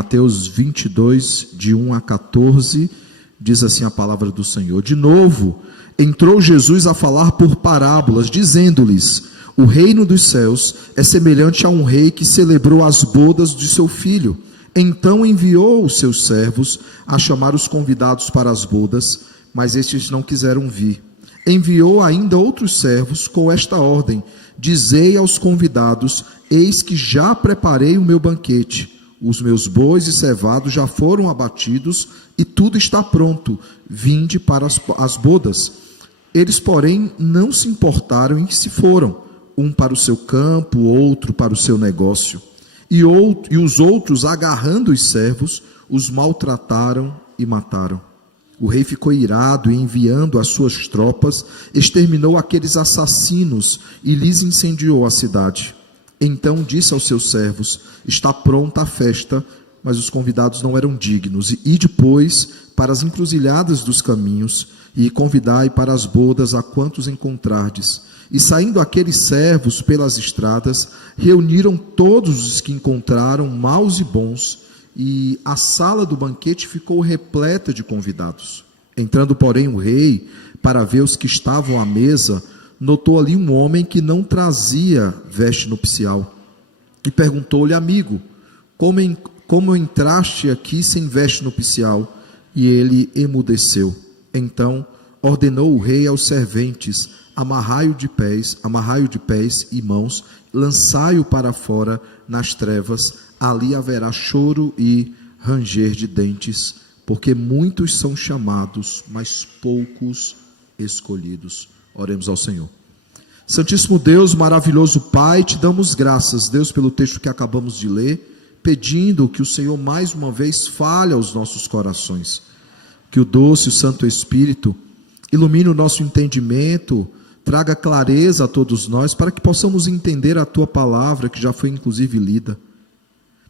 Mateus 22, de 1 a 14, diz assim a palavra do Senhor. De novo, entrou Jesus a falar por parábolas, dizendo-lhes: o reino dos céus é semelhante a um rei que celebrou as bodas de seu filho. Então enviou os seus servos a chamar os convidados para as bodas, mas estes não quiseram vir. Enviou ainda outros servos com esta ordem: dizei aos convidados: eis que já preparei o meu banquete. Os meus bois e cevados já foram abatidos e tudo está pronto. Vinde para as bodas. Eles, porém, não se importaram e se foram, um para o seu campo, outro para o seu negócio. E os outros, agarrando os servos, os maltrataram e mataram. O rei ficou irado e, enviando as suas tropas, exterminou aqueles assassinos e lhes incendiou a cidade. Então disse aos seus servos: está pronta a festa, mas os convidados não eram dignos. E depois para as encruzilhadas dos caminhos, e convidai para as bodas a quantos encontrardes. E saindo aqueles servos pelas estradas, reuniram todos os que encontraram, maus e bons, e a sala do banquete ficou repleta de convidados. Entrando, porém, o rei, para ver os que estavam à mesa, notou ali um homem que não trazia veste nupcial. E perguntou-lhe: amigo, como entraste aqui sem veste nupcial? E ele emudeceu. Então ordenou o rei aos serventes: amarrai-o de pés e mãos, lançai-o para fora nas trevas, ali haverá choro e ranger de dentes, porque muitos são chamados, mas poucos escolhidos. Oremos ao Senhor. Santíssimo Deus, maravilhoso Pai, te damos graças, Deus, pelo texto que acabamos de ler, pedindo que o Senhor mais uma vez fale aos nossos corações, que o doce, o Santo Espírito ilumine o nosso entendimento, traga clareza a todos nós, para que possamos entender a Tua palavra, que já foi inclusive lida.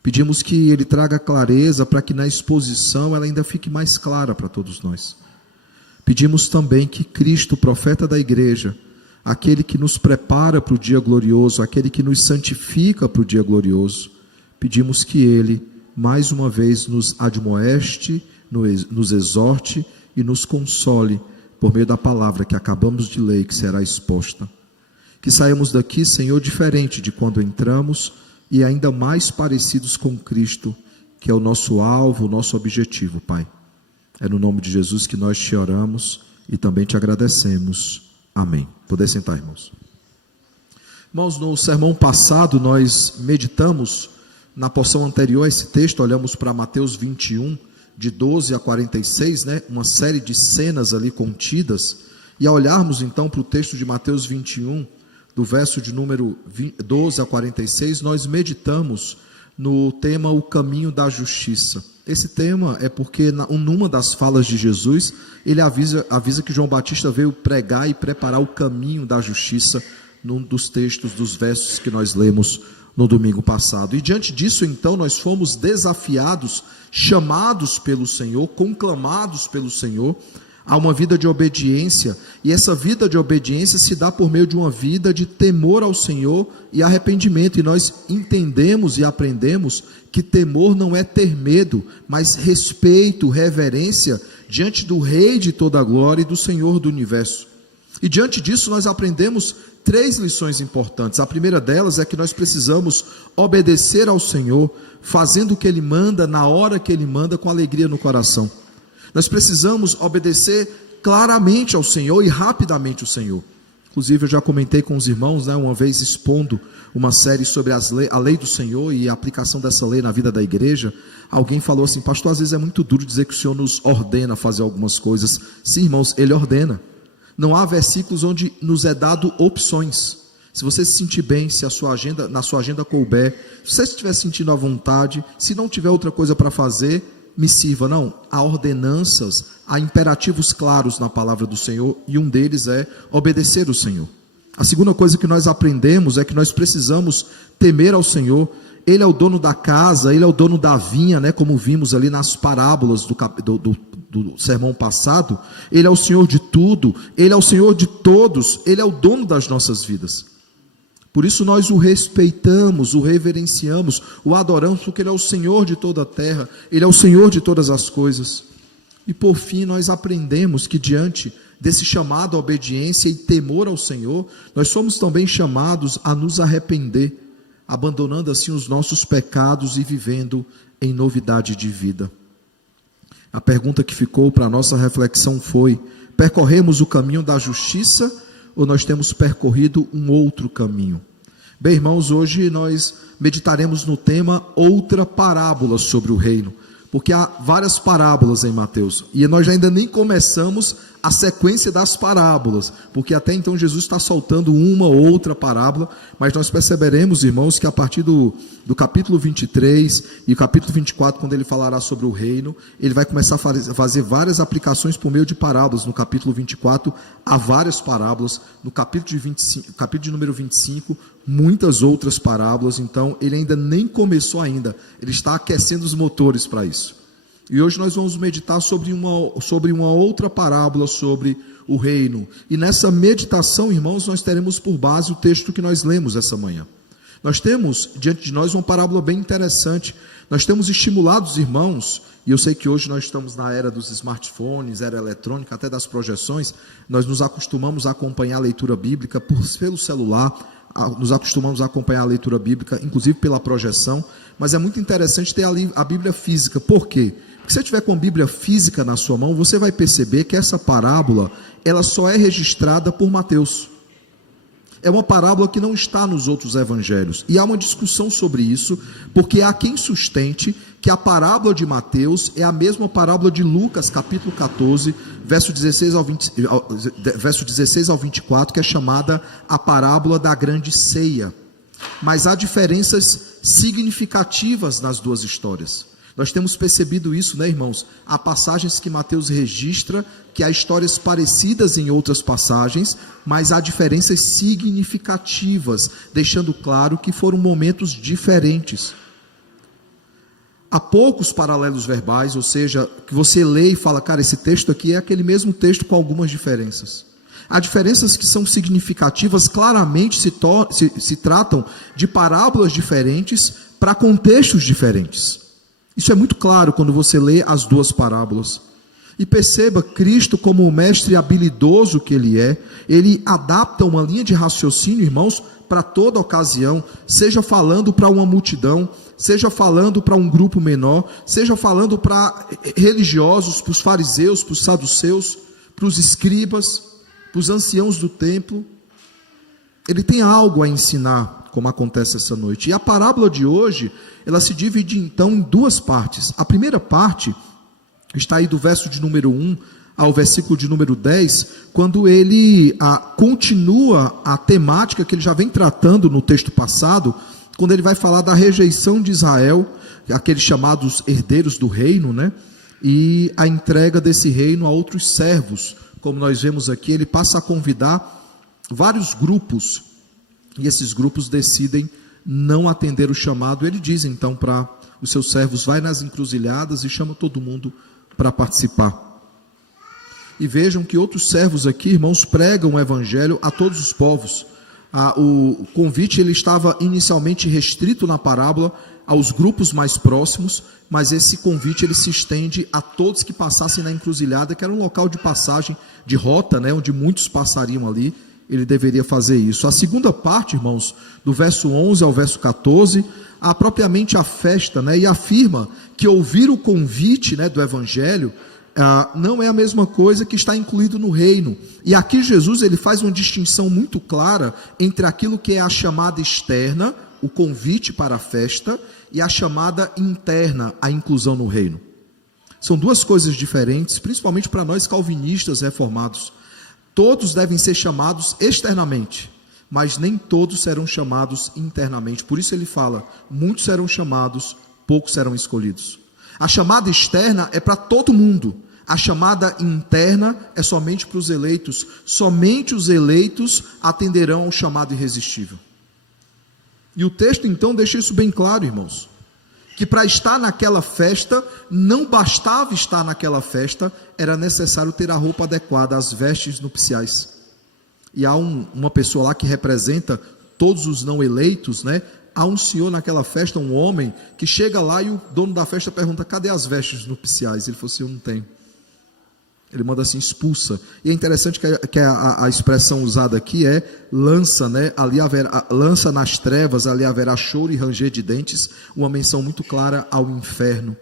Pedimos que Ele traga clareza, para que na exposição ela ainda fique mais clara para todos nós. Pedimos também que Cristo, profeta da igreja, aquele que nos prepara para o dia glorioso, aquele que nos santifica para o dia glorioso, pedimos que Ele, mais uma vez, nos admoeste, nos exorte e nos console, por meio da palavra que acabamos de ler e que será exposta. Que saiamos daqui, Senhor, diferente de quando entramos e ainda mais parecidos com Cristo, que é o nosso alvo, o nosso objetivo, Pai. É no nome de Jesus que nós te oramos e também te agradecemos. Amém. Poder sentar, irmãos. Irmãos, no sermão passado nós meditamos na porção anterior a esse texto, olhamos para Mateus 21, de 12 a 46, uma série de cenas ali contidas, e ao olharmos então para o texto de Mateus 21, do verso de número 12 a 46, nós meditamos no tema o caminho da justiça. Esse tema é porque numa das falas de Jesus, ele avisa que João Batista veio pregar e preparar o caminho da justiça, num dos textos, dos versos que nós lemos no domingo passado. E diante disso, então, nós fomos desafiados, chamados pelo Senhor, conclamados pelo Senhor, a uma vida de obediência, e essa vida de obediência se dá por meio de uma vida de temor ao Senhor e arrependimento, e nós entendemos e aprendemos que temor não é ter medo, mas respeito, reverência diante do Rei de toda a glória e do Senhor do universo. E diante disso nós aprendemos 3 lições importantes. A primeira delas é que nós precisamos obedecer ao Senhor, fazendo o que Ele manda, na hora que Ele manda, com alegria no coração. Nós precisamos obedecer claramente ao Senhor e rapidamente ao Senhor. Inclusive eu já comentei com os irmãos, uma vez expondo uma série sobre a lei do Senhor e a aplicação dessa lei na vida da igreja. Alguém falou assim: pastor, às vezes é muito duro dizer que o Senhor nos ordena a fazer algumas coisas. Sim, irmãos, Ele ordena. Não há versículos onde nos é dado opções. Se você se sentir bem, se na sua agenda couber, se você estiver sentindo à vontade, se não tiver outra coisa para fazer, me sirva. Não, há ordenanças, há imperativos claros na palavra do Senhor, e um deles é obedecer o Senhor. A segunda coisa que nós aprendemos é que nós precisamos temer ao Senhor. Ele é o dono da casa, Ele é o dono da vinha, como vimos ali nas parábolas do sermão passado. Ele é o Senhor de tudo, Ele é o Senhor de todos, Ele é o dono das nossas vidas. Por isso nós o respeitamos, o reverenciamos, o adoramos, porque Ele é o Senhor de toda a terra, Ele é o Senhor de todas as coisas. E por fim nós aprendemos que diante desse chamado à obediência e temor ao Senhor, nós somos também chamados a nos arrepender, abandonando assim os nossos pecados e vivendo em novidade de vida. A pergunta que ficou para a nossa reflexão foi: percorremos o caminho da justiça ou nós temos percorrido um outro caminho? Bem, irmãos, hoje nós meditaremos no tema outra parábola sobre o reino, porque há várias parábolas em Mateus, e nós ainda nem começamos a sequência das parábolas, porque até então Jesus está soltando uma ou outra parábola, mas nós perceberemos, irmãos, que a partir do capítulo 23 e o capítulo 24, quando ele falará sobre o reino, ele vai começar a fazer várias aplicações por meio de parábolas. No capítulo 24 há várias parábolas, no capítulo de número 25, muitas outras parábolas. Então ele ainda nem começou ainda, ele está aquecendo os motores para isso. E hoje nós vamos meditar sobre uma outra parábola sobre o reino. E nessa meditação, irmãos, nós teremos por base o texto que nós lemos essa manhã. Nós temos diante de nós uma parábola bem interessante. Nós temos estimulado os irmãos, e eu sei que hoje nós estamos na era dos smartphones, era eletrônica, até das projeções. Nós nos acostumamos a acompanhar a leitura bíblica pelo celular, nos acostumamos a acompanhar a leitura bíblica, inclusive pela projeção. Mas é muito interessante ter a Bíblia física. Por quê? Porque se você tiver com a Bíblia física na sua mão, você vai perceber que essa parábola, ela só é registrada por Mateus. É uma parábola que não está nos outros evangelhos. E há uma discussão sobre isso, porque há quem sustente que a parábola de Mateus é a mesma parábola de Lucas, capítulo 14, verso 16 ao 24, que é chamada a parábola da grande ceia. Mas há diferenças significativas nas duas histórias. Nós temos percebido isso, né, irmãos? Há passagens que Mateus registra, que há histórias parecidas em outras passagens, mas há diferenças significativas, deixando claro que foram momentos diferentes. Há poucos paralelos verbais, ou seja, que você lê e fala, cara, esse texto aqui é aquele mesmo texto com algumas diferenças. Há diferenças que são significativas, claramente se tratam de parábolas diferentes para contextos diferentes. Isso é muito claro quando você lê as duas parábolas. E perceba, Cristo, como o mestre habilidoso que ele adapta uma linha de raciocínio, irmãos, para toda ocasião, seja falando para uma multidão, seja falando para um grupo menor, seja falando para religiosos, para os fariseus, para os saduceus, para os escribas, para os anciãos do templo. Ele tem algo a ensinar, como acontece essa noite. E a parábola de hoje, ela se divide então em duas partes. A primeira parte está aí do verso de número 1 ao versículo de número 10, quando ele continua a temática que ele já vem tratando no texto passado, quando ele vai falar da rejeição de Israel, aqueles chamados herdeiros do reino, né? E a entrega desse reino a outros servos. Como nós vemos aqui, ele passa a convidar vários grupos, e esses grupos decidem não atender o chamado. Ele diz então para os seus servos, vai nas encruzilhadas e chama todo mundo para participar. E vejam que outros servos aqui, irmãos, pregam o evangelho a todos os povos. O convite ele estava inicialmente restrito na parábola aos grupos mais próximos, mas esse convite ele se estende a todos que passassem na encruzilhada, que era um local de passagem, de rota, né, onde muitos passariam ali. Ele deveria fazer isso. A segunda parte, irmãos, do verso 11 ao verso 14, há propriamente a festa, né, e afirma que ouvir o convite, né, do evangelho não é a mesma coisa que está incluído no reino. E aqui Jesus ele faz uma distinção muito clara entre aquilo que é a chamada externa, o convite para a festa, e a chamada interna, a inclusão no reino. São duas coisas diferentes, principalmente para nós calvinistas reformados. Todos devem ser chamados externamente, mas nem todos serão chamados internamente. Por isso ele fala, muitos serão chamados, poucos serão escolhidos. A chamada externa é para todo mundo. A chamada interna é somente para os eleitos. Somente os eleitos atenderão ao chamado irresistível. E o texto então deixa isso bem claro, irmãos. Que para estar naquela festa, não bastava estar naquela festa, era necessário ter a roupa adequada, as vestes nupciais. E há uma pessoa lá que representa todos os não eleitos, né? Há um senhor naquela festa, um homem, que chega lá e o dono da festa pergunta: cadê as vestes nupciais? Ele falou assim: eu não tenho. Ele manda assim: expulsa. E é interessante que a expressão usada aqui é lança, né? Ali haverá, lança nas trevas, ali haverá choro e ranger de dentes, uma menção muito clara ao inferno.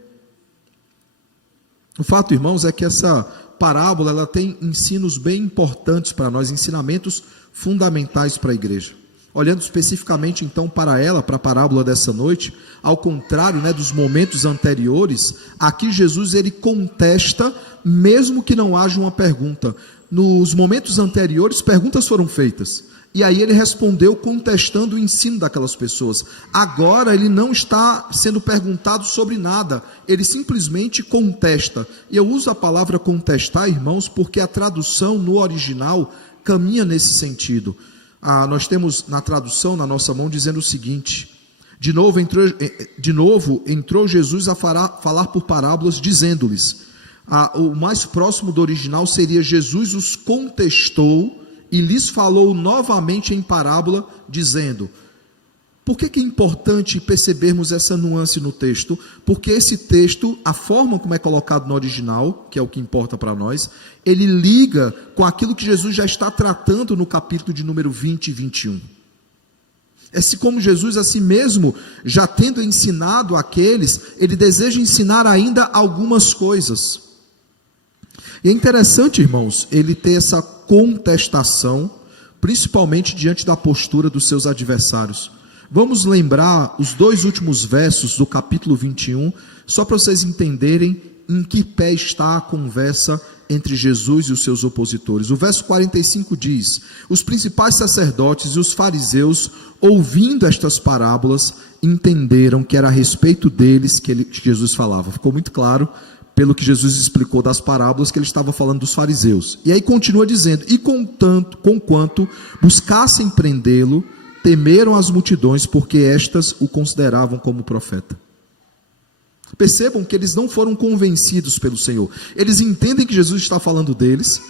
O fato, irmãos, é que essa parábola ela tem ensinos bem importantes para nós, ensinamentos fundamentais para a igreja. Olhando especificamente então para ela, para a parábola dessa noite, ao contrário, né, dos momentos anteriores, aqui Jesus ele contesta, mesmo que não haja uma pergunta. Nos momentos anteriores, perguntas foram feitas, e aí ele respondeu contestando o ensino daquelas pessoas. Agora ele não está sendo perguntado sobre nada, ele simplesmente contesta. E eu uso a palavra contestar, irmãos, porque a tradução no original caminha nesse sentido. Nós temos na tradução na nossa mão dizendo o seguinte: de novo entrou Jesus a falar por parábolas, dizendo-lhes. O mais próximo do original seria: Jesus os contestou e lhes falou novamente em parábola, dizendo. Por que é importante percebermos essa nuance no texto? Porque esse texto, a forma como é colocado no original, que é o que importa para nós, ele liga com aquilo que Jesus já está tratando no capítulo de número 20 e 21. É se como Jesus a si mesmo, já tendo ensinado aqueles, ele deseja ensinar ainda algumas coisas. E é interessante, irmãos, ele ter essa contestação, principalmente diante da postura dos seus adversários. Vamos lembrar os 2 últimos versos do capítulo 21, só para vocês entenderem em que pé está a conversa entre Jesus e os seus opositores. O verso 45 diz: os principais sacerdotes e os fariseus, ouvindo estas parábolas, entenderam que era a respeito deles que Jesus falava. Ficou muito claro, pelo que Jesus explicou das parábolas, que ele estava falando dos fariseus. E aí continua dizendo: e conquanto buscassem prendê-lo, temeram as multidões, porque estas o consideravam como profeta. Percebam que eles não foram convencidos pelo Senhor. Eles entendem que Jesus está falando deles,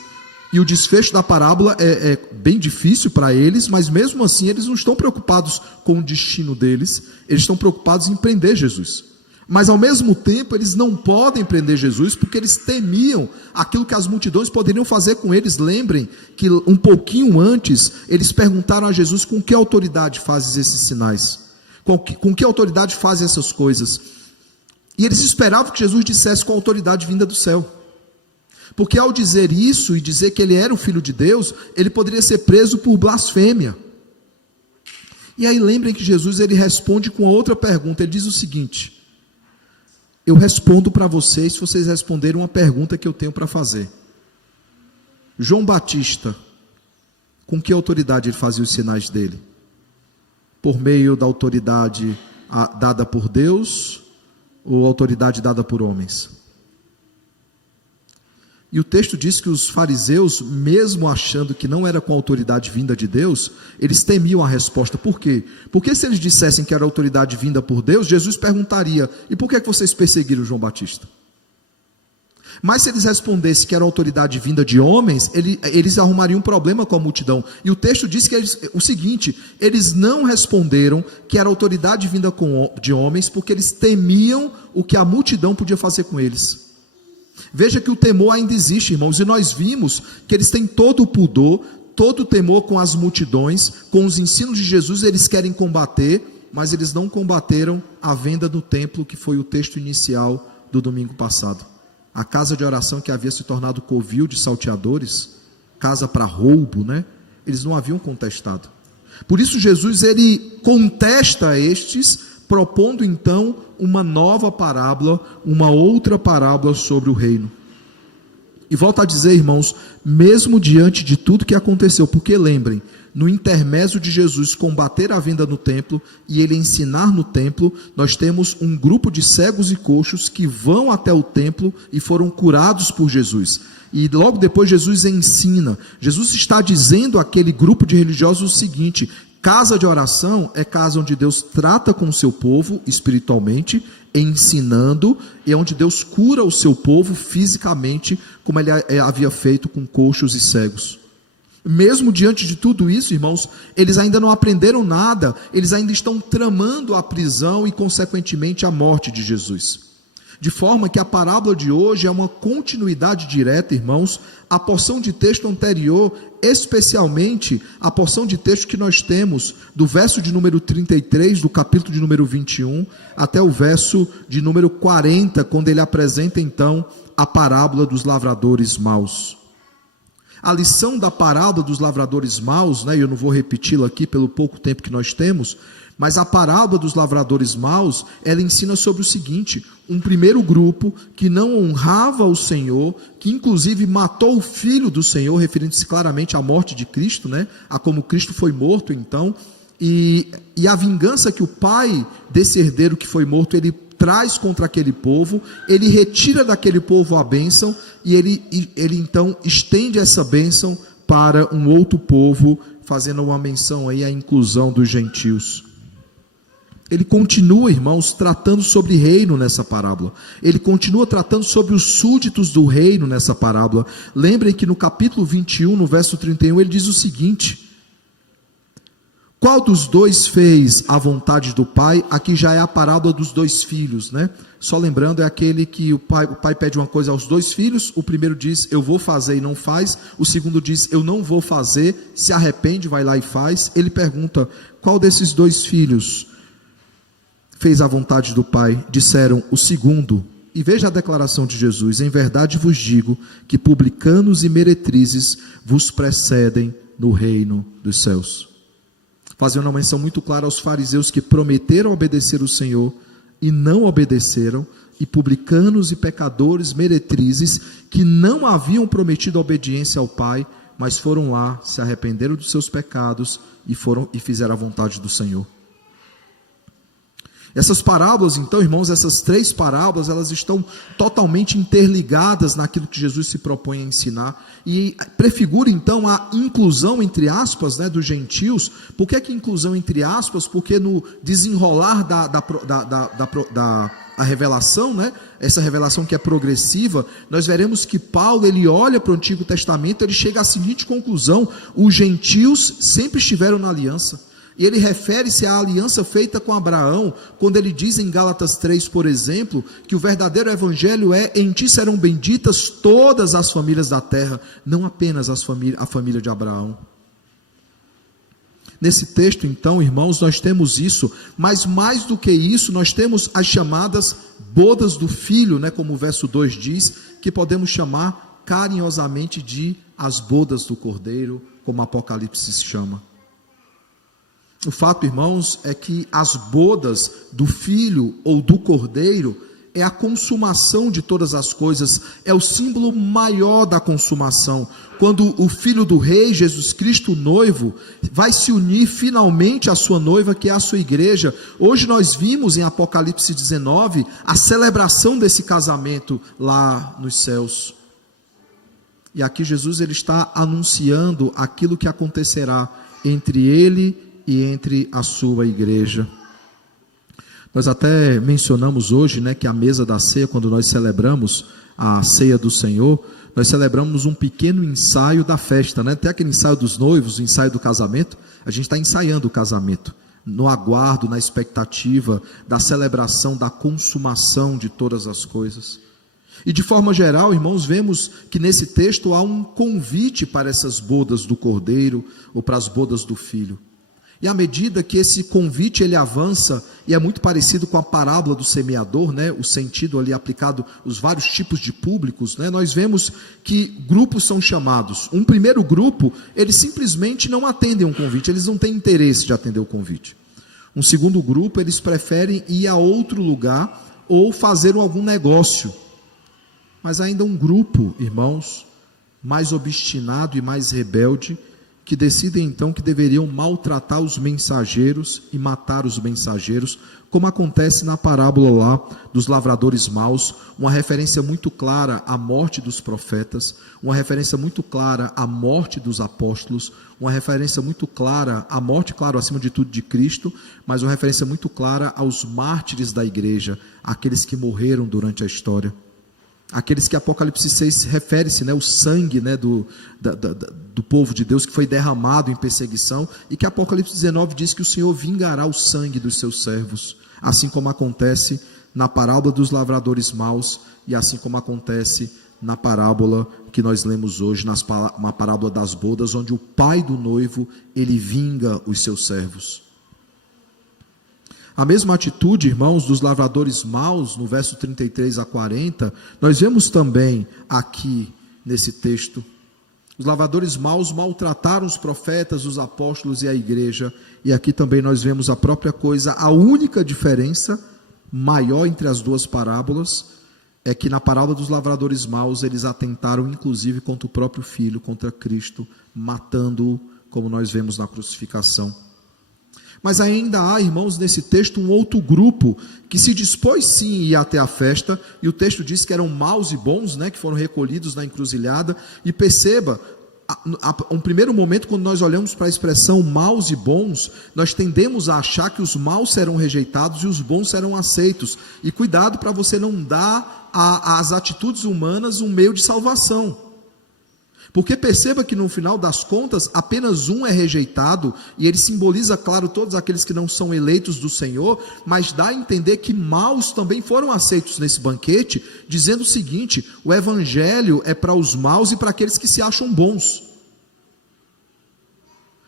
e o desfecho da parábola é bem difícil para eles, mas mesmo assim eles não estão preocupados com o destino deles, eles estão preocupados em prender Jesus. Mas ao mesmo tempo eles não podem prender Jesus, porque eles temiam aquilo que as multidões poderiam fazer com eles. Lembrem que um pouquinho antes eles perguntaram a Jesus: com que autoridade fazes esses sinais? Com que autoridade fazes essas coisas? E eles esperavam que Jesus dissesse com a autoridade vinda do céu, porque ao dizer isso e dizer que ele era o Filho de Deus, ele poderia ser preso por blasfêmia. E aí lembrem que Jesus ele responde com outra pergunta. Ele diz o seguinte: eu respondo para vocês se vocês responderem uma pergunta que eu tenho para fazer. João Batista, com que autoridade ele fazia os sinais dele? Por meio da autoridade dada por Deus ou autoridade dada por homens? E o texto diz que os fariseus, mesmo achando que não era com autoridade vinda de Deus, eles temiam a resposta. Por quê? Porque se eles dissessem que era autoridade vinda por Deus, Jesus perguntaria: e por que vocês perseguiram João Batista? Mas se eles respondessem que era autoridade vinda de homens, eles arrumariam um problema com a multidão. E o texto diz que o seguinte: eles não responderam que era autoridade vinda de homens, porque eles temiam o que a multidão podia fazer com eles. Veja que o temor ainda existe, irmãos, e nós vimos que eles têm todo o pudor, todo o temor com as multidões, com os ensinos de Jesus. Eles querem combater, mas eles não combateram a venda do templo, que foi o texto inicial do domingo passado. A casa de oração que havia se tornado covil de salteadores, casa para roubo, né? Eles não haviam contestado. Por isso Jesus ele contesta estes, propondo então uma nova parábola, uma outra parábola sobre o reino. E volto a dizer, irmãos, mesmo diante de tudo que aconteceu, porque lembrem, no intermédio de Jesus combater a venda no templo e ele ensinar no templo, nós temos um grupo de cegos e coxos que vão até o templo e foram curados por Jesus. E logo depois Jesus ensina. Jesus está dizendo àquele grupo de religiosos o seguinte: casa de oração é casa onde Deus trata com o seu povo espiritualmente, ensinando, e onde Deus cura o seu povo fisicamente, como ele havia feito com coxos e cegos. Mesmo diante de tudo isso, irmãos, eles ainda não aprenderam nada, eles ainda estão tramando a prisão e, consequentemente, a morte de Jesus. De forma que a parábola de hoje é uma continuidade direta, irmãos, à porção de texto anterior, especialmente a porção de texto que nós temos do verso de número 33, do capítulo de número 21, até o verso de número 40, quando ele apresenta então a parábola dos lavradores maus. A lição da parábola dos lavradores maus, eu não vou repeti-la aqui pelo pouco tempo que nós temos, mas a parábola dos lavradores maus, ela ensina sobre o seguinte: um primeiro grupo que não honrava o Senhor, que inclusive matou o Filho do Senhor, referindo-se claramente à morte de Cristo, a como Cristo foi morto então, e a vingança que o pai desse herdeiro que foi morto, ele traz contra aquele povo, ele retira daquele povo a bênção, e ele então estende essa bênção para um outro povo, fazendo uma menção aí à inclusão dos gentios. Ele continua, irmãos, tratando sobre reino nessa parábola. Ele continua tratando sobre os súditos do reino nessa parábola. Lembrem que no capítulo 21, no verso 31, ele diz o seguinte: qual dos dois fez a vontade do pai? Aqui já é a parábola dos dois filhos, Só lembrando, é aquele que o pai pede uma coisa aos dois filhos, o primeiro diz, eu vou fazer e não faz, o segundo diz, eu não vou fazer, se arrepende, vai lá e faz. Ele pergunta, qual desses dois filhos fez a vontade do pai? Disseram, o segundo. E veja a declaração de Jesus: em verdade vos digo que publicanos e meretrizes vos precedem no reino dos céus. Fazendo uma menção muito clara aos fariseus que prometeram obedecer o Senhor e não obedeceram, e publicanos e pecadores, meretrizes, que não haviam prometido obediência ao Pai, mas foram lá, se arrependeram dos seus pecados e fizeram a vontade do Senhor. Essas parábolas, então, irmãos, essas três parábolas, elas estão totalmente interligadas naquilo que Jesus se propõe a ensinar, e prefigura então a inclusão, entre aspas, dos gentios. Por que inclusão entre aspas? Porque no desenrolar da revelação, essa revelação que é progressiva, nós veremos que Paulo, ele olha para o Antigo Testamento, ele chega à seguinte conclusão: os gentios sempre estiveram na aliança. E ele refere-se à aliança feita com Abraão, quando ele diz em Gálatas 3, por exemplo, que o verdadeiro evangelho é: em ti serão benditas todas as famílias da terra, não apenas a família de Abraão. Nesse texto, então, irmãos, nós temos isso, mas mais do que isso, nós temos as chamadas bodas do Filho, como o verso 2 diz, que podemos chamar carinhosamente de as bodas do Cordeiro, como Apocalipse se chama. O fato, irmãos, é que as bodas do Filho ou do Cordeiro é a consumação de todas as coisas, é o símbolo maior da consumação. Quando o Filho do Rei, Jesus Cristo, o noivo, vai se unir finalmente à sua noiva, que é a sua igreja. Hoje nós vimos em Apocalipse 19 a celebração desse casamento lá nos céus. E aqui Jesus, ele está anunciando aquilo que acontecerá entre ele e entre a sua igreja. Nós até mencionamos hoje, que a mesa da ceia, quando nós celebramos a ceia do Senhor, nós celebramos um pequeno ensaio da festa, Tem aquele ensaio dos noivos, o ensaio do casamento. A gente está ensaiando o casamento, no aguardo, na expectativa da celebração, da consumação de todas as coisas. E de forma geral, irmãos, vemos que nesse texto há um convite para essas bodas do Cordeiro, ou para as bodas do Filho. E à medida que esse convite ele avança, e é muito parecido com a parábola do semeador, o sentido ali aplicado, os vários tipos de públicos, nós vemos que grupos são chamados. Um primeiro grupo, eles simplesmente não atendem um convite, eles não têm interesse de atender o convite. Um segundo grupo, eles preferem ir a outro lugar ou fazer algum negócio. Mas ainda um grupo, irmãos, mais obstinado e mais rebelde, que decidem então que deveriam maltratar os mensageiros e matar os mensageiros, como acontece na parábola lá dos lavradores maus, uma referência muito clara à morte dos profetas, uma referência muito clara à morte dos apóstolos, uma referência muito clara à morte, claro, acima de tudo de Cristo, mas uma referência muito clara aos mártires da igreja, aqueles que morreram durante a história. Aqueles que Apocalipse 6 refere-se, né, o sangue, né, do povo de Deus que foi derramado em perseguição, e que Apocalipse 19 diz que o Senhor vingará o sangue dos seus servos, assim como acontece na parábola dos lavradores maus, e assim como acontece na parábola que nós lemos hoje, na parábola das bodas, onde o pai do noivo, ele vinga os seus servos. A mesma atitude, irmãos, dos lavradores maus, no verso 33 a 40, nós vemos também aqui nesse texto. Os lavradores maus maltrataram os profetas, os apóstolos e a igreja, e aqui também nós vemos a própria coisa. A única diferença maior entre as duas parábolas é que na parábola dos lavradores maus eles atentaram inclusive contra o próprio Filho, contra Cristo, matando-o, como nós vemos na crucificação. Mas ainda há, irmãos, nesse texto um outro grupo que se dispôs sim a ir até a festa, e o texto diz que eram maus e bons, né, que foram recolhidos na encruzilhada. E perceba, um primeiro momento, quando nós olhamos para a expressão maus e bons, nós tendemos a achar que os maus serão rejeitados e os bons serão aceitos. E cuidado para você não dar às atitudes humanas um meio de salvação. Porque perceba que no final das contas, apenas um é rejeitado, e ele simboliza, claro, todos aqueles que não são eleitos do Senhor, mas dá a entender que maus também foram aceitos nesse banquete, dizendo o seguinte: o evangelho é para os maus e para aqueles que se acham bons.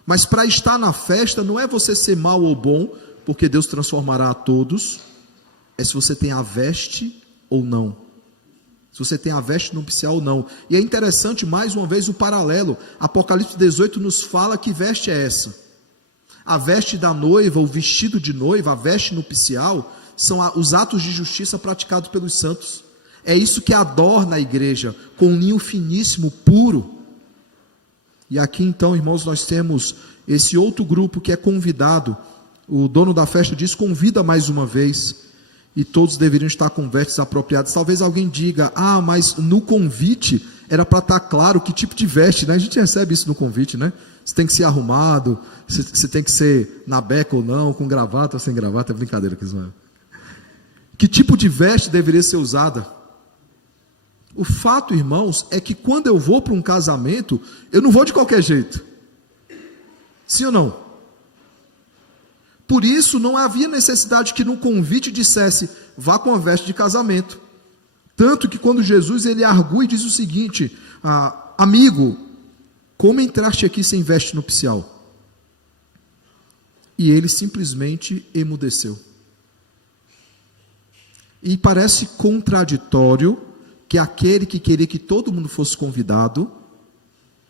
Mas para estar na festa não é você ser mau ou bom, porque Deus transformará a todos, é se você tem a veste ou não. Se você tem a veste nupcial ou não. E é interessante, mais uma vez, o paralelo. Apocalipse 18 nos fala que veste é essa. A veste da noiva, o vestido de noiva, a veste nupcial, são os atos de justiça praticados pelos santos. É isso que adorna a igreja, com um linho finíssimo, puro. E aqui então, irmãos, nós temos esse outro grupo que é convidado. O dono da festa diz: convida mais uma vez. E todos deveriam estar com vestes apropriadas. Talvez alguém diga: ah, mas no convite era para estar claro que tipo de veste, né? A gente recebe isso no convite, né? Você tem que ser arrumado, você tem que ser na beca ou não, com gravata ou sem gravata. É brincadeira, Crismar. Que tipo de veste deveria ser usada? O fato, irmãos, é que quando eu vou para um casamento, eu não vou de qualquer jeito. Sim ou não? Por isso não havia necessidade que no convite dissesse: vá com a veste de casamento. Tanto que quando Jesus ele argui e diz o seguinte: amigo, como entraste aqui sem veste nupcial? E ele simplesmente emudeceu. E parece contraditório que aquele que queria que todo mundo fosse convidado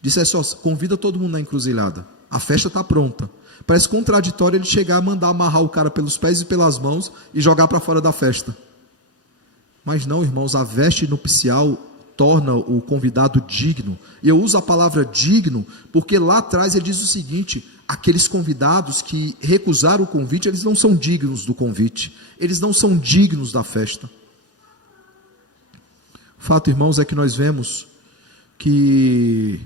dissesse: ó, convida todo mundo na encruzilhada, a festa está pronta. Parece contraditório ele chegar a mandar amarrar o cara pelos pés e pelas mãos e jogar para fora da festa. Mas não, irmãos, a veste nupcial torna o convidado digno. E eu uso a palavra digno porque lá atrás ele diz o seguinte: aqueles convidados que recusaram o convite, eles não são dignos do convite, eles não são dignos da festa. O fato, irmãos, é que nós vemos que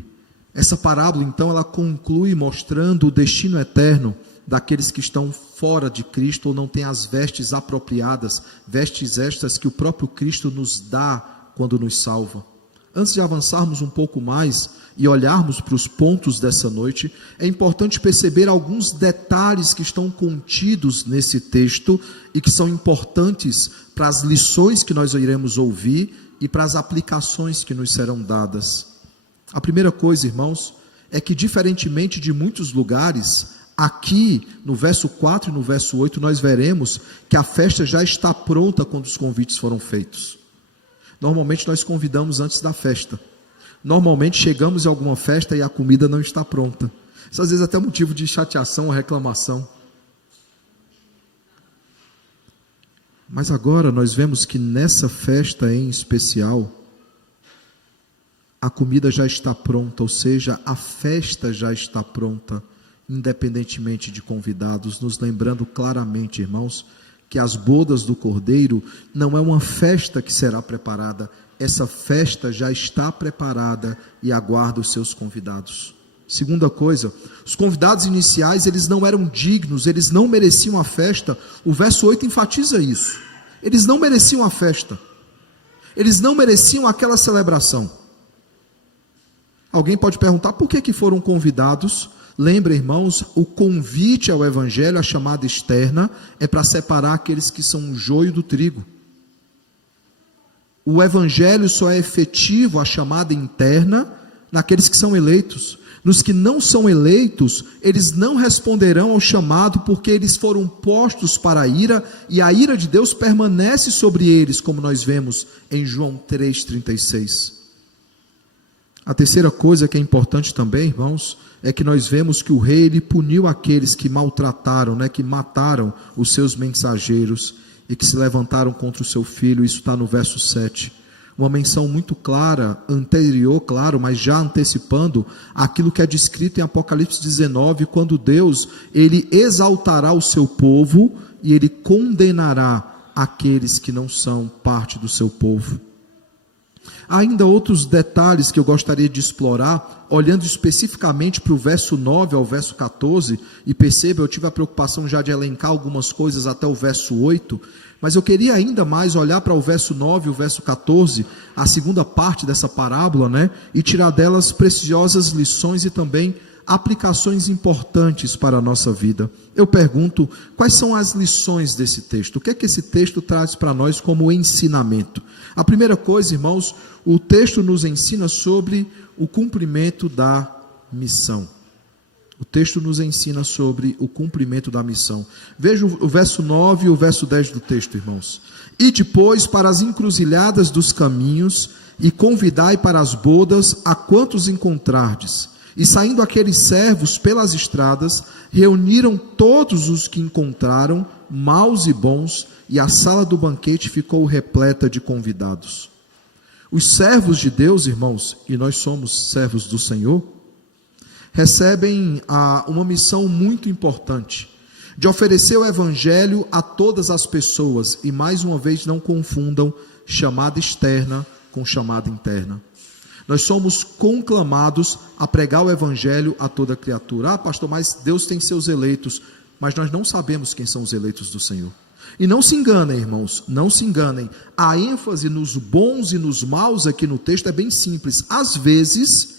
essa parábola, então, ela conclui mostrando o destino eterno daqueles que estão fora de Cristo ou não têm as vestes apropriadas, vestes estas que o próprio Cristo nos dá quando nos salva. Antes de avançarmos um pouco mais e olharmos para os pontos dessa noite, é importante perceber alguns detalhes que estão contidos nesse texto e que são importantes para as lições que nós iremos ouvir e para as aplicações que nos serão dadas. A primeira coisa, irmãos, é que diferentemente de muitos lugares, aqui no verso 4 e no verso 8, nós veremos que a festa já está pronta quando os convites foram feitos. Normalmente nós convidamos antes da festa. Normalmente chegamos em alguma festa e a comida não está pronta. Isso às vezes é até motivo de chateação ou reclamação. Mas agora nós vemos que nessa festa em especial, a comida já está pronta, ou seja, a festa já está pronta, independentemente de convidados, nos lembrando claramente, irmãos, que as bodas do Cordeiro não é uma festa que será preparada, essa festa já está preparada e aguarda os seus convidados. Segunda coisa, os convidados iniciais, eles não eram dignos, eles não mereciam a festa. O verso 8 enfatiza isso. Eles não mereciam a festa. Eles não mereciam aquela celebração. Alguém pode perguntar por que foram convidados? Lembra, irmãos, o convite ao evangelho, a chamada externa, é para separar aqueles que são o joio do trigo. O evangelho só é efetivo, a chamada interna, naqueles que são eleitos. Nos que não são eleitos, eles não responderão ao chamado, porque eles foram postos para a ira, e a ira de Deus permanece sobre eles, como nós vemos em João 3,36. A terceira coisa que é importante também, irmãos, é que nós vemos que o rei, ele puniu aqueles que maltrataram, que mataram os seus mensageiros e que se levantaram contra o seu filho. Isso está no verso 7. Uma menção muito clara, anterior, claro, mas já antecipando aquilo que é descrito em Apocalipse 19, quando Deus, ele exaltará o seu povo e ele condenará aqueles que não são parte do seu povo. Há ainda outros detalhes que eu gostaria de explorar, olhando especificamente para o verso 9 ao verso 14, e perceba, eu tive a preocupação já de elencar algumas coisas até o verso 8, mas eu queria ainda mais olhar para o verso 9 e o verso 14, a segunda parte dessa parábola, e tirar delas preciosas lições e também aplicações importantes para a nossa vida. Eu pergunto, quais são as lições desse texto? O que é que esse texto traz para nós como ensinamento? A primeira coisa, irmãos, o texto nos ensina sobre o cumprimento da missão. O texto nos ensina sobre o cumprimento da missão. Veja o verso 9 e o verso 10 do texto, irmãos. E depois para as encruzilhadas dos caminhos, e convidai para as bodas a quantos encontrardes. E saindo aqueles servos pelas estradas, reuniram todos os que encontraram, maus e bons, e a sala do banquete ficou repleta de convidados. Os servos de Deus, irmãos, e nós somos servos do Senhor, recebem uma missão muito importante, de oferecer o evangelho a todas as pessoas, e mais uma vez não confundam chamada externa com chamada interna. Nós somos conclamados a pregar o evangelho a toda criatura. Pastor, mas Deus tem seus eleitos, mas nós não sabemos quem são os eleitos do Senhor. E não se enganem, irmãos, não se enganem. A ênfase nos bons e nos maus aqui no texto é bem simples. Às vezes,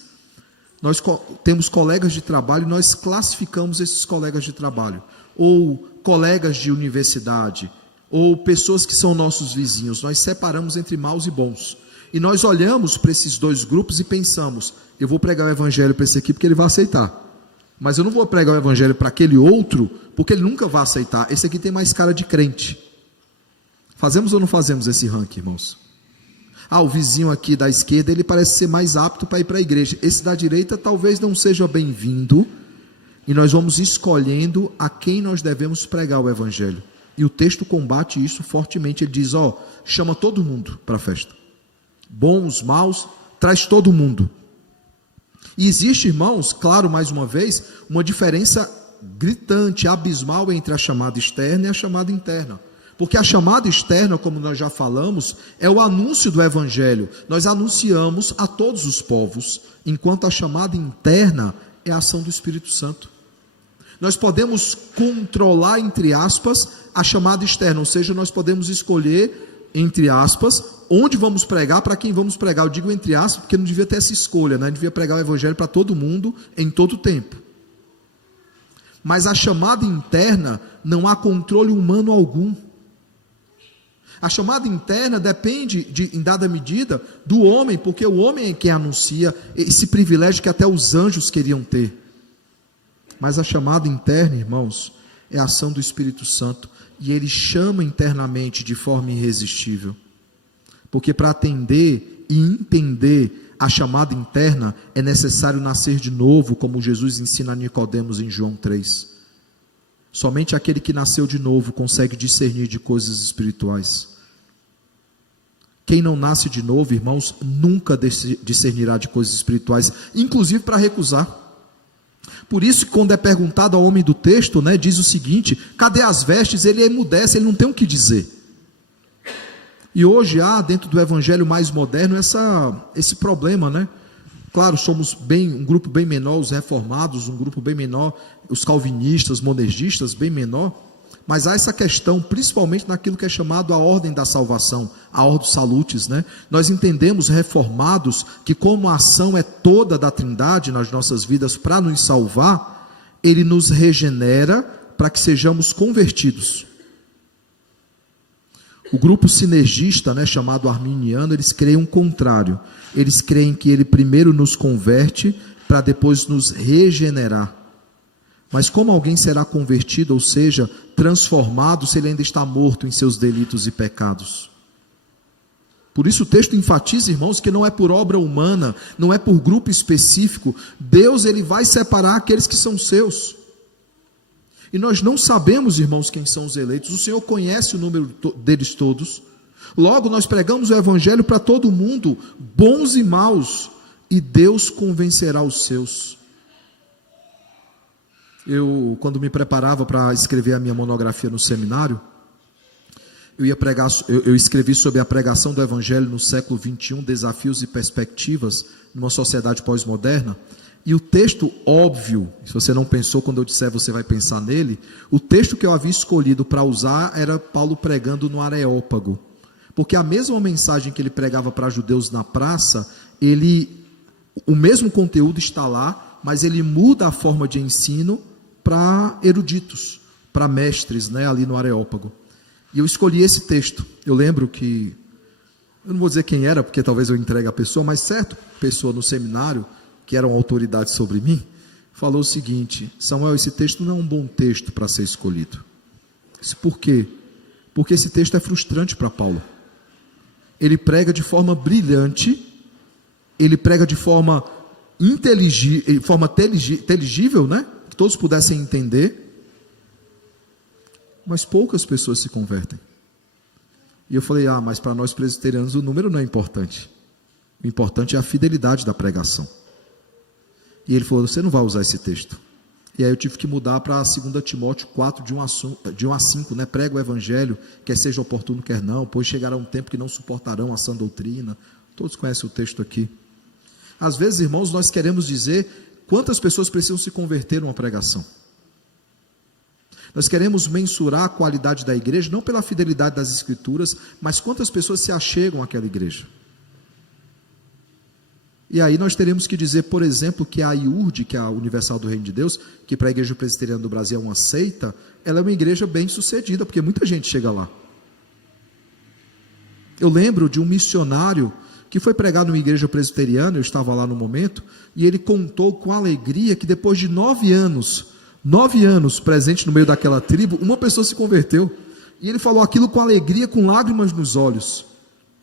nós temos colegas de trabalho e nós classificamos esses colegas de trabalho, ou colegas de universidade, ou pessoas que são nossos vizinhos. Nós separamos entre maus e bons. E nós olhamos para esses dois grupos e pensamos, eu vou pregar o evangelho para esse aqui porque ele vai aceitar. Mas eu não vou pregar o evangelho para aquele outro porque ele nunca vai aceitar. Esse aqui tem mais cara de crente. Fazemos ou não fazemos esse ranking, irmãos? O vizinho aqui da esquerda, ele parece ser mais apto para ir para a igreja. Esse da direita talvez não seja bem-vindo. E nós vamos escolhendo a quem nós devemos pregar o evangelho. E o texto combate isso fortemente. Ele diz, chama todo mundo para a festa. Bons, maus, traz todo mundo. E existe, irmãos, claro, mais uma vez, uma diferença gritante, abismal entre a chamada externa e a chamada interna. Porque a chamada externa, como nós já falamos, é o anúncio do evangelho. Nós anunciamos a todos os povos, enquanto a chamada interna é a ação do Espírito Santo. Nós podemos controlar, entre aspas, a chamada externa, ou seja, nós podemos escolher, entre aspas, onde vamos pregar, para quem vamos pregar. Eu digo entre aspas, porque não devia ter essa escolha, devia pregar o evangelho para todo mundo, em todo tempo. Mas a chamada interna, não há controle humano algum. A chamada interna depende, em dada medida, do homem, porque o homem é quem anuncia esse privilégio que até os anjos queriam ter. Mas a chamada interna, irmãos, é a ação do Espírito Santo, e ele chama internamente de forma irresistível. Porque para atender e entender a chamada interna, é necessário nascer de novo, como Jesus ensina a Nicodemos em João 3. Somente aquele que nasceu de novo consegue discernir de coisas espirituais. Quem não nasce de novo, irmãos, nunca discernirá de coisas espirituais, inclusive para recusar. Por isso, quando é perguntado ao homem do texto, diz o seguinte: cadê as vestes? Ele emudece, ele não tem o que dizer. E hoje há, dentro do evangelho mais moderno, esse problema, Claro, somos um grupo bem menor, os reformados, um grupo bem menor, os calvinistas, monergistas, bem menor. Mas há essa questão, principalmente naquilo que é chamado a ordem da salvação, a ordem salutis, né? Nós entendemos, reformados, que como a ação é toda da Trindade nas nossas vidas para nos salvar, Ele nos regenera para que sejamos convertidos. O grupo sinergista, né, chamado arminiano, eles creem o contrário. Eles creem que Ele primeiro nos converte para depois nos regenerar. Mas como alguém será convertido, ou seja, transformado, se ele ainda está morto em seus delitos e pecados? Por isso o texto enfatiza, irmãos, que não é por obra humana, não é por grupo específico. Deus, Ele vai separar aqueles que são seus. E nós não sabemos, irmãos, quem são os eleitos. O Senhor conhece o número deles todos. Logo, nós pregamos o Evangelho para todo mundo, bons e maus, e Deus convencerá os seus. Quando me preparava para escrever a minha monografia no seminário, eu escrevi sobre a pregação do Evangelho no século 21, desafios e perspectivas numa sociedade pós-moderna. E o texto óbvio, se você não pensou, quando eu disser você vai pensar nele, o texto que eu havia escolhido para usar era Paulo pregando no Areópago. Porque a mesma mensagem que ele pregava para judeus na praça, o mesmo conteúdo está lá, mas ele muda a forma de ensino para eruditos, para mestres, né, ali no Areópago. E eu escolhi esse texto. Eu lembro que, eu não vou dizer quem era, porque talvez eu entregue a pessoa, mas certa pessoa no seminário, que era uma autoridade sobre mim, falou o seguinte: Samuel, esse texto não é um bom texto para ser escolhido. Por quê? Porque esse texto é frustrante para Paulo. Ele prega de forma brilhante, ele prega de forma inteligível, né? Que todos pudessem entender, mas poucas pessoas se convertem. E eu falei, mas para nós presbiterianos o número não é importante. O importante é a fidelidade da pregação. E ele falou, você não vai usar esse texto. E aí eu tive que mudar para 2 Timóteo 4, de 1 a 5, né? Prega o Evangelho, quer seja oportuno, quer não, pois chegará um tempo que não suportarão a sã doutrina. Todos conhecem o texto aqui. Às vezes, irmãos, nós queremos dizer quantas pessoas precisam se converter numa pregação. Nós queremos mensurar a qualidade da igreja, não pela fidelidade das escrituras, mas quantas pessoas se achegam àquela igreja. E aí nós teremos que dizer, por exemplo, que a IURD, que é a Universal do Reino de Deus, que para a Igreja Presbiteriana do Brasil é uma seita, ela é uma igreja bem sucedida, porque muita gente chega lá. Eu lembro de um missionário que foi pregar numa igreja presbiteriana, eu estava lá no momento, e ele contou com alegria que depois de 9 anos presente no meio daquela tribo, uma pessoa se converteu. E ele falou aquilo com alegria, com lágrimas nos olhos.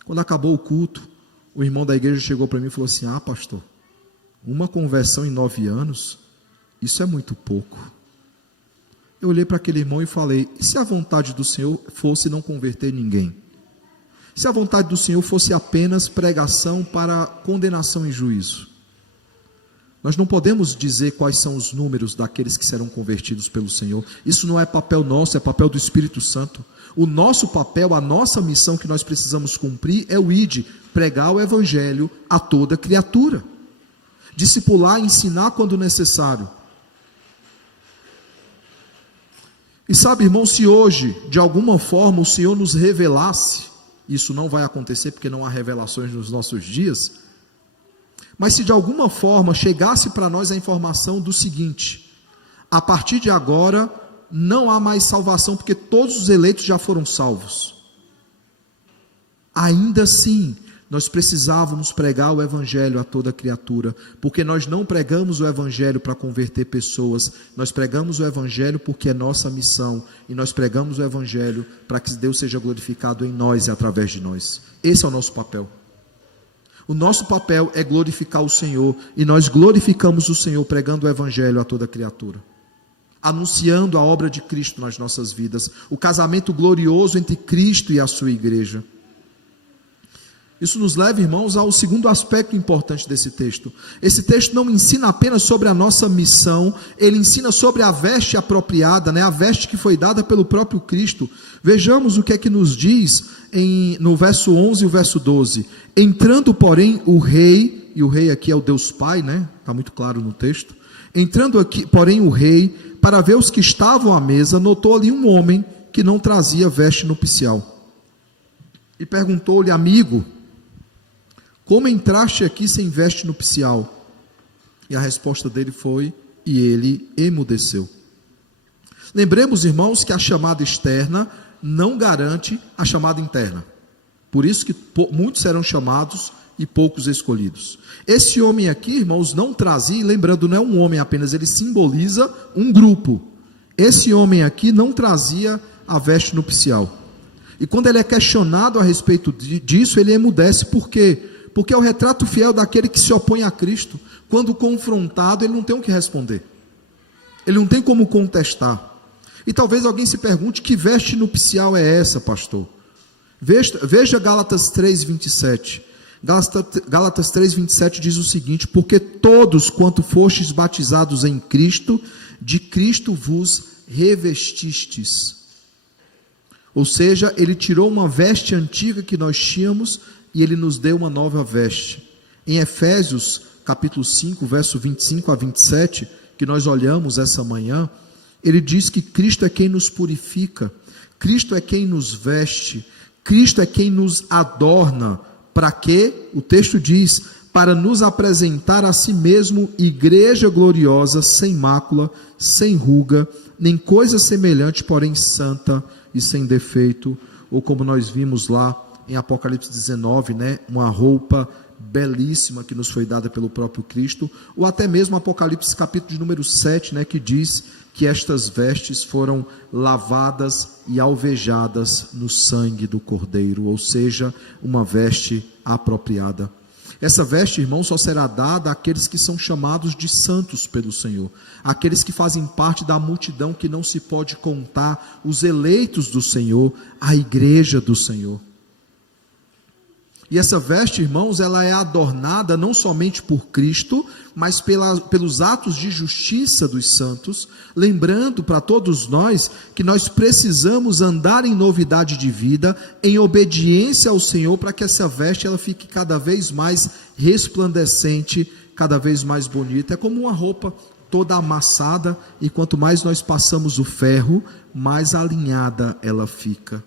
Quando acabou o culto, o irmão da igreja chegou para mim e falou assim, pastor, uma conversão em 9 anos, isso é muito pouco. Eu olhei para aquele irmão e falei, e se a vontade do Senhor fosse não converter ninguém? Se a vontade do Senhor fosse apenas pregação para condenação e juízo? Nós não podemos dizer quais são os números daqueles que serão convertidos pelo Senhor. Isso não é papel nosso, é papel do Espírito Santo. O nosso papel, a nossa missão que nós precisamos cumprir é o ide, pregar o Evangelho a toda criatura. Discipular, ensinar quando necessário. E sabe, irmão, se hoje, de alguma forma, o Senhor nos revelasse, isso não vai acontecer porque não há revelações nos nossos dias, mas se de alguma forma chegasse para nós a informação do seguinte: a partir de agora não há mais salvação porque todos os eleitos já foram salvos. Ainda assim, nós precisávamos pregar o Evangelho a toda criatura, porque nós não pregamos o Evangelho para converter pessoas, nós pregamos o Evangelho porque é nossa missão, e nós pregamos o Evangelho para que Deus seja glorificado em nós e através de nós. Esse é o nosso papel. O nosso papel é glorificar o Senhor, e nós glorificamos o Senhor pregando o Evangelho a toda criatura, anunciando a obra de Cristo nas nossas vidas, o casamento glorioso entre Cristo e a sua igreja. Isso nos leva, irmãos, ao segundo aspecto importante desse texto. Esse texto não ensina apenas sobre a nossa missão, ele ensina sobre a veste apropriada, né? A veste que foi dada pelo próprio Cristo. Vejamos o que é que nos diz no verso 11 e o verso 12. Entrando, porém, o rei, e o rei aqui é o Deus Pai, né? Está muito claro no texto. Entrando aqui, porém, o rei, para ver os que estavam à mesa, notou ali um homem que não trazia veste nupcial. E perguntou-lhe: amigo, como entraste aqui sem veste nupcial? E a resposta dele foi: e ele emudeceu. Lembremos, irmãos, que a chamada externa não garante a chamada interna. Por isso que muitos serão chamados e poucos escolhidos. Esse homem aqui, irmãos, não trazia, e lembrando, não é um homem apenas, ele simboliza um grupo. Esse homem aqui não trazia a veste nupcial. E quando ele é questionado a respeito disso, ele emudece. Por quê? Porque é o retrato fiel daquele que se opõe a Cristo. Quando confrontado, ele não tem o que responder. Ele não tem como contestar. E talvez alguém se pergunte: que veste nupcial é essa, pastor? Veja Gálatas 3:27. Gálatas 3:27 diz o seguinte: porque todos quanto fostes batizados em Cristo, de Cristo vos revestistes. Ou seja, ele tirou uma veste antiga que nós tínhamos e ele nos deu uma nova veste. Em Efésios capítulo 5, verso 25 a 27, que nós olhamos essa manhã, ele diz que Cristo é quem nos purifica, Cristo é quem nos veste, Cristo é quem nos adorna. Para quê? O texto diz: para nos apresentar a si mesmo igreja gloriosa, sem mácula, sem ruga, nem coisa semelhante, porém santa e sem defeito. Ou como nós vimos lá em Apocalipse 19, né? Uma roupa belíssima que nos foi dada pelo próprio Cristo. Ou até mesmo Apocalipse capítulo de número 7, né? Que diz que estas vestes foram lavadas e alvejadas no sangue do Cordeiro, ou seja, uma veste apropriada. Essa veste, irmão, só será dada àqueles que são chamados de santos pelo Senhor, aqueles que fazem parte da multidão que não se pode contar, os eleitos do Senhor, a igreja do Senhor. E essa veste, irmãos, ela é adornada não somente por Cristo, mas pelos atos de justiça dos santos, lembrando para todos nós que nós precisamos andar em novidade de vida, em obediência ao Senhor, para que essa veste ela fique cada vez mais resplandecente, cada vez mais bonita. É como uma roupa toda amassada, e quanto mais nós passamos o ferro, mais alinhada ela fica.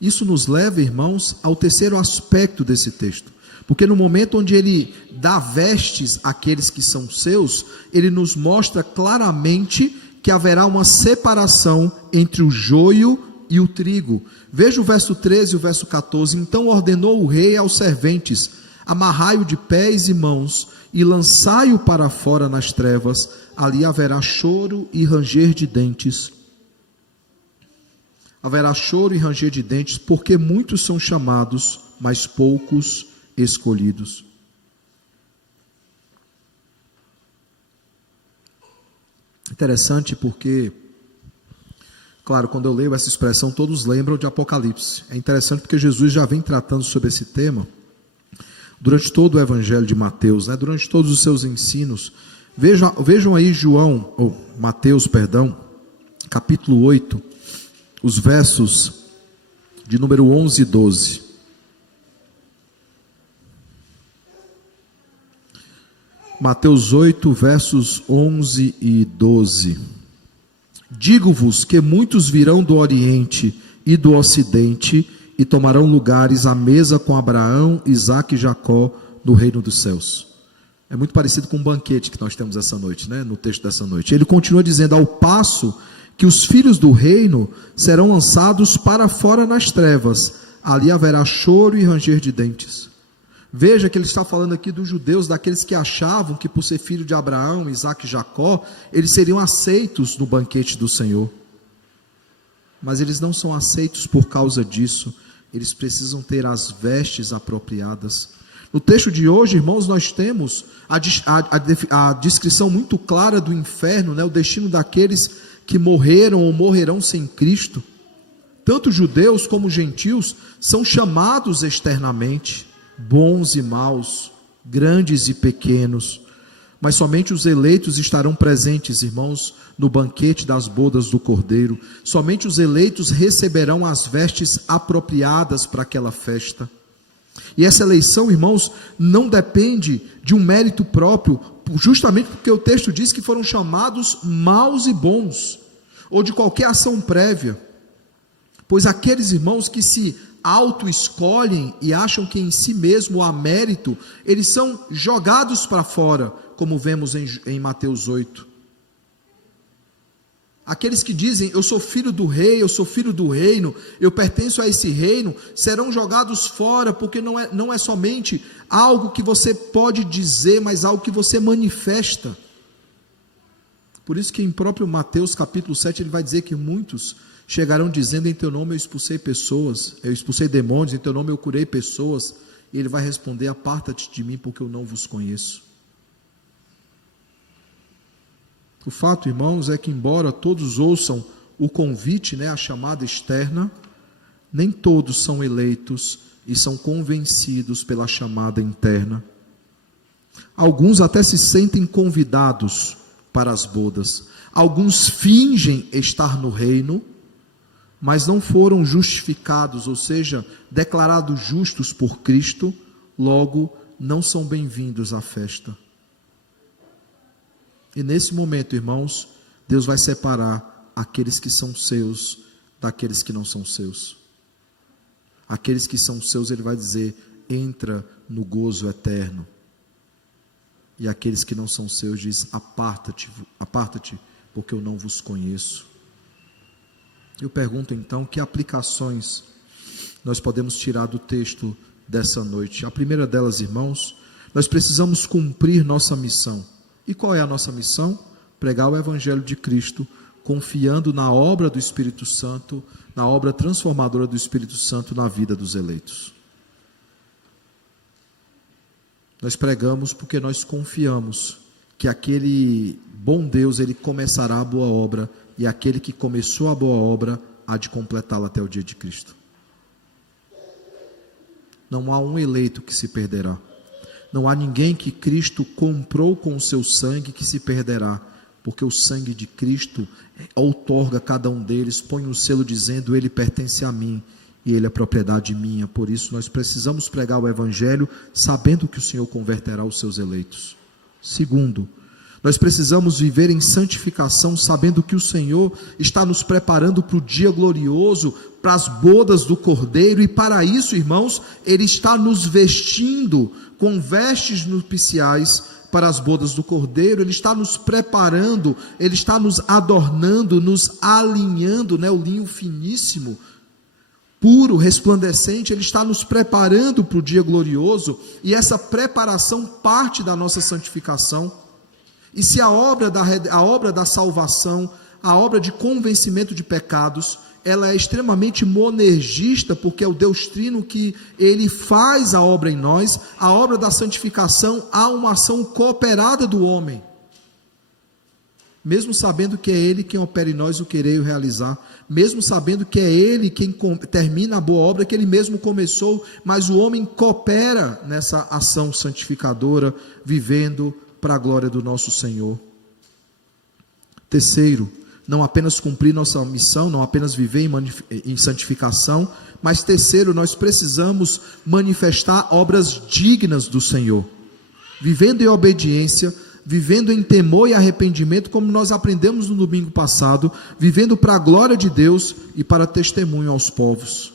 Isso nos leva, irmãos, ao terceiro aspecto desse texto. Porque no momento onde ele dá vestes àqueles que são seus, ele nos mostra claramente que haverá uma separação entre o joio e o trigo. Veja o verso 13 e o verso 14. Então ordenou o rei aos serventes: amarrai-o de pés e mãos e lançai-o para fora nas trevas. Ali haverá choro e ranger de dentes. Haverá choro e ranger de dentes, porque muitos são chamados, mas poucos escolhidos. Interessante porque, claro, quando eu leio essa expressão, todos lembram de Apocalipse. É interessante porque Jesus já vem tratando sobre esse tema durante todo o Evangelho de Mateus, né? Durante todos os seus ensinos. Vejam aí Mateus, capítulo 8, os versos de número 11 e 12. Mateus 8, versos 11 e 12. Digo-vos que muitos virão do Oriente e do Ocidente e tomarão lugares à mesa com Abraão, Isaque e Jacó no reino dos céus. É muito parecido com um banquete que nós temos essa noite, né? No texto dessa noite. Ele continua dizendo: ao passo que os filhos do reino serão lançados para fora nas trevas, ali haverá choro e ranger de dentes. Veja que ele está falando aqui dos judeus, daqueles que achavam que por ser filho de Abraão, Isaque e Jacó, eles seriam aceitos no banquete do Senhor. Mas eles não são aceitos por causa disso, eles precisam ter as vestes apropriadas. No texto de hoje, irmãos, nós temos a descrição muito clara do inferno, né? O destino daqueles que morreram ou morrerão sem Cristo. Tanto judeus como gentios são chamados externamente, bons e maus, grandes e pequenos, mas somente os eleitos estarão presentes, irmãos, no banquete das bodas do Cordeiro. Somente os eleitos receberão as vestes apropriadas para aquela festa. E essa eleição, irmãos, não depende de um mérito próprio, justamente porque o texto diz que foram chamados maus e bons, ou de qualquer ação prévia. Pois aqueles irmãos que se auto-escolhem e acham que em si mesmo há mérito, eles são jogados para fora, como vemos em Mateus 8. Aqueles que dizem, eu sou filho do rei, eu sou filho do reino, eu pertenço a esse reino, serão jogados fora, porque não é somente algo que você pode dizer, mas algo que você manifesta. Por isso que em próprio Mateus capítulo 7, ele vai dizer que muitos chegarão dizendo, em teu nome eu expulsei pessoas, eu expulsei demônios, em teu nome eu curei pessoas, e ele vai responder, aparta-te de mim, porque eu não vos conheço. O fato, irmãos, é que embora todos ouçam o convite, a chamada externa, nem todos são eleitos e são convencidos pela chamada interna. Alguns até se sentem convidados para as bodas. Alguns fingem estar no reino, mas não foram justificados, ou seja, declarados justos por Cristo, logo não são bem-vindos à festa. E nesse momento, irmãos, Deus vai separar aqueles que são seus daqueles que não são seus. Aqueles que são seus, ele vai dizer, entra no gozo eterno. E aqueles que não são seus, diz, aparta-te, porque eu não vos conheço. Eu pergunto então, que aplicações nós podemos tirar do texto dessa noite? A primeira delas, irmãos, nós precisamos cumprir nossa missão. E qual é a nossa missão? Pregar o Evangelho de Cristo, confiando na obra do Espírito Santo, na obra transformadora do Espírito Santo na vida dos eleitos. Nós pregamos porque nós confiamos que aquele bom Deus, ele começará a boa obra, e aquele que começou a boa obra há de completá-la até o dia de Cristo. Não há um eleito que se perderá. Não há ninguém que Cristo comprou com o seu sangue que se perderá, porque o sangue de Cristo outorga a cada um deles, põe um selo dizendo, ele pertence a mim, e ele é propriedade minha. Por isso nós precisamos pregar o Evangelho, sabendo que o Senhor converterá os seus eleitos. Segundo, nós precisamos viver em santificação, sabendo que o Senhor está nos preparando para o dia glorioso, para as bodas do Cordeiro, e para isso, irmãos, Ele está nos vestindo com vestes nupciais para as bodas do Cordeiro. Ele está nos preparando, Ele está nos adornando, nos alinhando, o linho finíssimo, puro, resplandecente. Ele está nos preparando para o dia glorioso, e essa preparação parte da nossa santificação. E se a obra da salvação, a obra de convencimento de pecados, ela é extremamente monergista, porque é o Deus Trino que ele faz a obra em nós, a obra da santificação, há uma ação cooperada do homem, mesmo sabendo que é Ele quem opera em nós o querer e o realizar, mesmo sabendo que é Ele quem termina a boa obra que Ele mesmo começou, mas o homem coopera nessa ação santificadora, vivendo para a glória do nosso Senhor. Terceiro, não apenas cumprir nossa missão, não apenas viver em santificação, mas terceiro, nós precisamos manifestar obras dignas do Senhor, vivendo em obediência, vivendo em temor e arrependimento, como nós aprendemos no domingo passado, vivendo para a glória de Deus e para testemunho aos povos.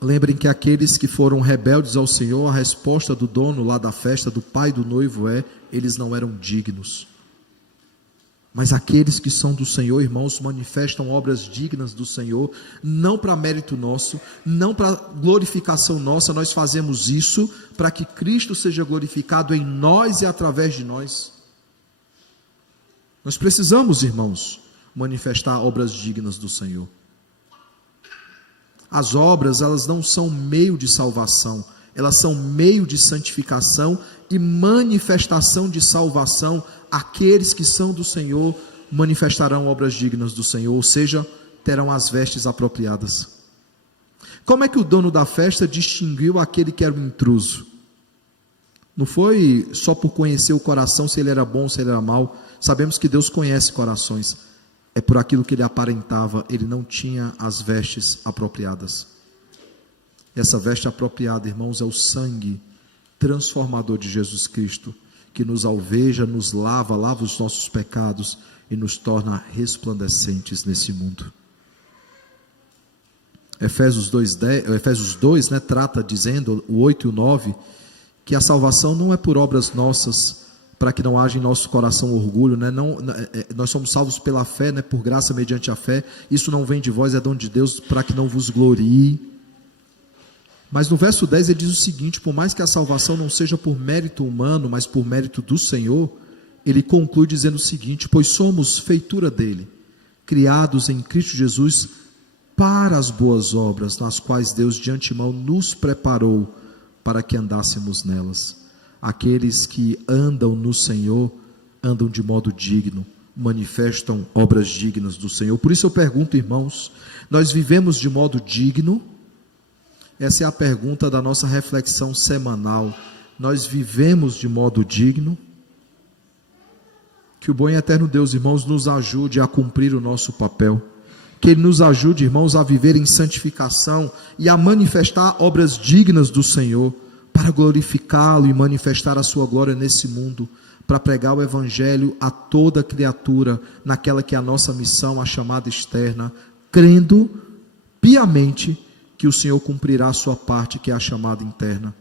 Lembrem que aqueles que foram rebeldes ao Senhor, a resposta do dono lá da festa, do pai do noivo eles não eram dignos. Mas aqueles que são do Senhor, irmãos, manifestam obras dignas do Senhor, não para mérito nosso, não para glorificação nossa. Nós fazemos isso para que Cristo seja glorificado em nós e através de nós. Nós precisamos, irmãos, manifestar obras dignas do Senhor. As obras, elas não são meio de salvação, elas são meio de santificação e manifestação de salvação. Aqueles que são do Senhor manifestarão obras dignas do Senhor, ou seja, terão as vestes apropriadas. Como é que o dono da festa distinguiu aquele que era um intruso? Não foi só por conhecer o coração, se ele era bom, se ele era mau. Sabemos que Deus conhece corações. É por aquilo que ele aparentava, ele não tinha as vestes apropriadas. Essa veste apropriada, irmãos, é o sangue transformador de Jesus Cristo, que nos alveja, nos lava os nossos pecados e nos torna resplandecentes nesse mundo. Efésios 2, trata, dizendo, o 8 e o 9, que a salvação não é por obras nossas, para que não haja em nosso coração orgulho, né? Nós somos salvos pela fé, né? Por graça mediante a fé, isso não vem de vós, é dom de Deus, para que não vos glorie. Mas no verso 10 ele diz o seguinte: por mais que a salvação não seja por mérito humano, mas por mérito do Senhor, ele conclui dizendo o seguinte: pois somos feitura dele, criados em Cristo Jesus para as boas obras, nas quais Deus de antemão nos preparou para que andássemos nelas. Aqueles que andam no Senhor, andam de modo digno, manifestam obras dignas do Senhor. Por isso eu pergunto, irmãos, nós vivemos de modo digno? Essa é a pergunta da nossa reflexão semanal. Nós vivemos de modo digno? Que o bom e eterno Deus, irmãos, nos ajude a cumprir o nosso papel. Que Ele nos ajude, irmãos, a viver em santificação e a manifestar obras dignas do Senhor, para glorificá-lo e manifestar a sua glória nesse mundo, para pregar o Evangelho a toda criatura, naquela que é a nossa missão, a chamada externa, crendo piamente que o Senhor cumprirá a sua parte, que é a chamada interna.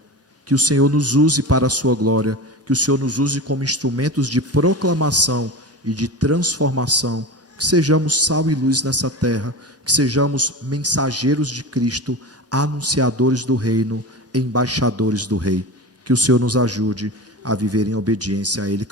Que o Senhor nos use para a sua glória, que o Senhor nos use como instrumentos de proclamação e de transformação, que sejamos sal e luz nessa terra, que sejamos mensageiros de Cristo, anunciadores do reino, embaixadores do Rei. Que o Senhor nos ajude a viver em obediência a Ele.